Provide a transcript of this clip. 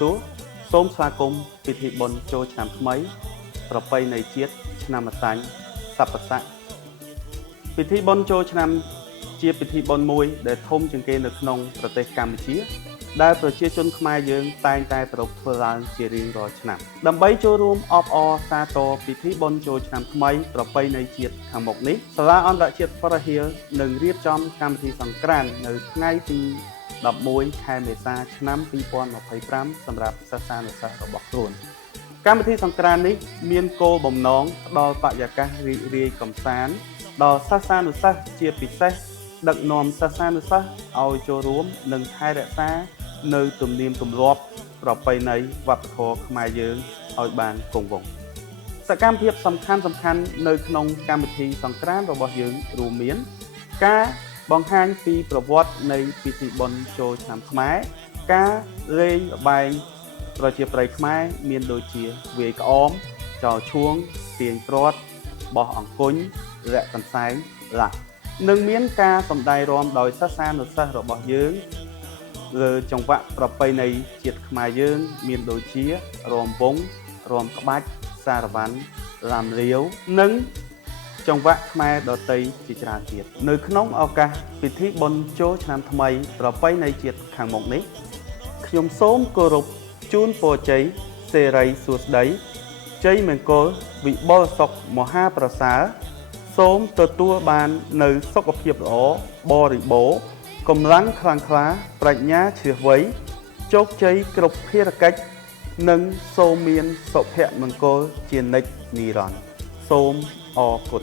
សួរសូមស្វាគមន៍ពិធីបុណ្យចូលឆ្នាំថ្មីប្រពៃណីជាតិឆ្នាំម្សាញ់សប្បុរស័កពិធីបុណ្យចូលឆ្នាំជាពិធីបុណ្យមួយដែលធំជាងគេនៅក្នុងប្រទេសកម្ពុជាដែលប្រជាជនខ្មែរយើងតែងតែប្រារព្ធធ្វើឡើងជារៀងរាល់ឆ្នាំដើម្បីចូលរួមអបអរសាទរពិធីបុណ្យចូលឆ្នាំថ្មីប្រពៃណីជាតិខាងមុខនេះសាលាអន្តរជាតិ Forest Hill នឹងរៀបចំកម្មវិធីសង្ក្រាន្តនៅថ្ងៃទី11 ខែមេសាឆ្នាំ2025សម្រាប់សិស្សានុសិស្សរបស់ខ្លួនកម្មវិធីសង្ក្រាន្តនេះមានគោលបំណងផ្ដល់បរិយាកាសរីករាយកម្សាន្តដល់សិស្សានុសិស្សជាពិសេសដឹកនាំសិស្សានុសិស្សឲ្យចូលរួមនិងថែរក្សានៅទំនៀមទម្លាប់ប្រពៃណីវប្បធម៌ខ្មែរយើងឲ្យបានគង់វង្សសកម្មភាពសំខាន់នៅក្នុងកម្មវិធីសង្ក្រាន្តរបស់យើងរួមមានការបង្ហាញពីប្រវត្តិនៃពិធីបុណ្យចូលឆ្នាំខ្មែរការលេងល្បែងប្រជាប្រិយខ្មែរមានដូចជាវាយក្អមចោលឈួងទាញព្រ័ត្របោះអង្គញ់លាក់កន្សែងឡាក់និងមានការសម្ដែងរាំដោយសិស្សានុសិស្សរបស់យើងលើចង្វាក់ប្រពៃណីជាតិខ្មែរយើងមានដូចជារាំវង់រាំក្បាច់សារវ័នឡាំលាវនិងចង្វាក់ខ្មែរដទៃជាច្រើនទៀតនៅក្នុងឱកាសពិធីបុណ្យចូលឆ្នាំថ្មីប្រពៃណីជាតិខាងមុខនេះខ្ញុំសូមគោរពជូនពរជ័យសេរីសួស្តីជ័យមង្គលវិបុលសុខមហាប្រសើរសូមទទួលបាននៅសុខភាពល្អបរិបូរណ៍កម្លាំងខ្លាំងក្លាប្រាជ្ញាជ្រះវៃជោគជ័យគ្រប់ភារកិច្ចនិងសូមមានសុភមង្គលជានិច្ចនិរន្តរ៍សូមអរគុណ